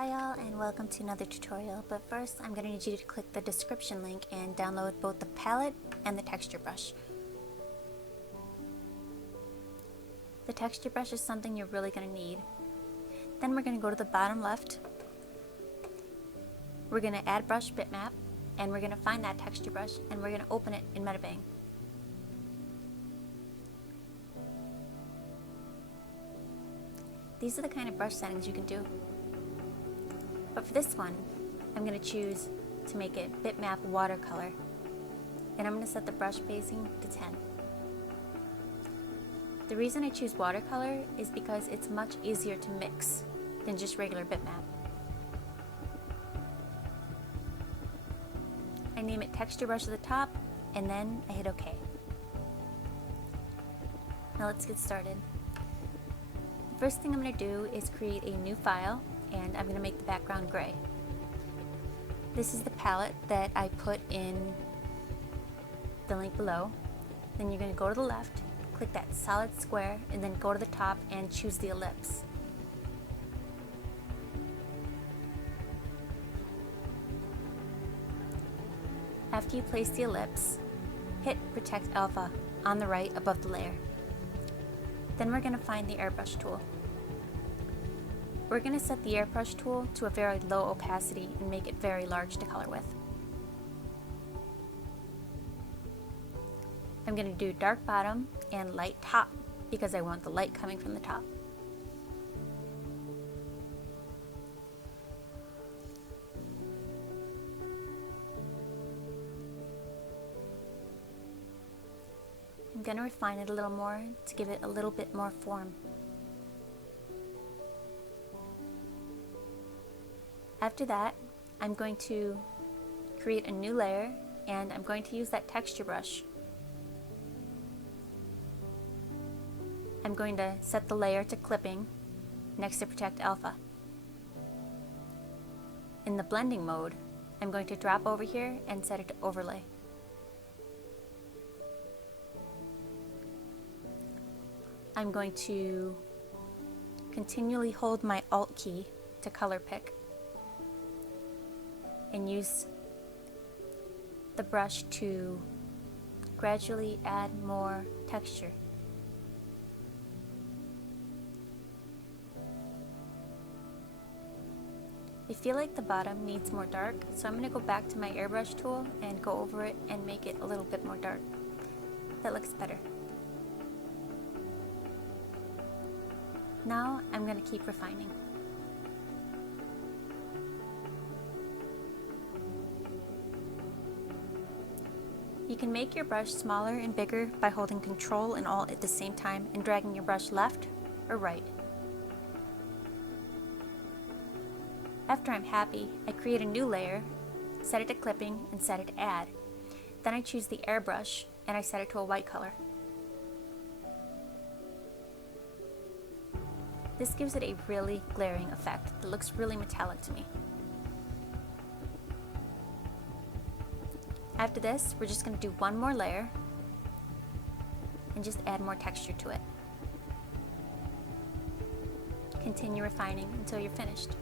Hi all and welcome to another tutorial, but first I'm going to need you to click the description link and download both the palette and the texture brush. The texture brush is something you're really going to need. Then we're going to go to the bottom left. We're going to add brush bitmap and we're going to find that texture brush and we're going to open it in medibang. These are the kind of brush settings you can do. But for this one, I'm going to choose to make it bitmap watercolor. And I'm going to set the brush spacing to 10. The reason I choose watercolor is because it's much easier to mix than just regular bitmap. I name it texture brush at the top and then I hit OK. Now let's get started. The first thing I'm going to do is create a new file, and I'm going to make the background gray. This is the palette that I put in the link below. Then you're going to go to the left, click that solid square, and then go to the top and choose the ellipse. After you place the ellipse, hit Protect Alpha on the right above the layer. Then we're going to find the airbrush tool. We're going to set the airbrush tool to a very low opacity and make it very large to color with. I'm going to do dark bottom and light top because I want the light coming from the top. I'm going to refine it a little more to give it a little bit more form. After that, I'm going to create a new layer and I'm going to use that texture brush. I'm going to set the layer to clipping next to Protect Alpha. In the blending mode, I'm going to drop over here and set it to overlay. I'm going to continually hold my Alt key to color pick and use the brush to gradually add more texture. I feel like the bottom needs more dark, so I'm going to go back to my airbrush tool and go over it and make it a little bit more dark. That looks better. Now I'm going to keep refining. You can make your brush smaller and bigger by holding Control and Alt at the same time and dragging your brush left or right. After I'm happy, I create a new layer, set it to clipping, and set it to add. Then I choose the airbrush and I set it to a white color. This gives it a really glaring effect that looks really metallic to me. After this, we're just going to do one more layer and just add more texture to it. Continue refining until you're finished.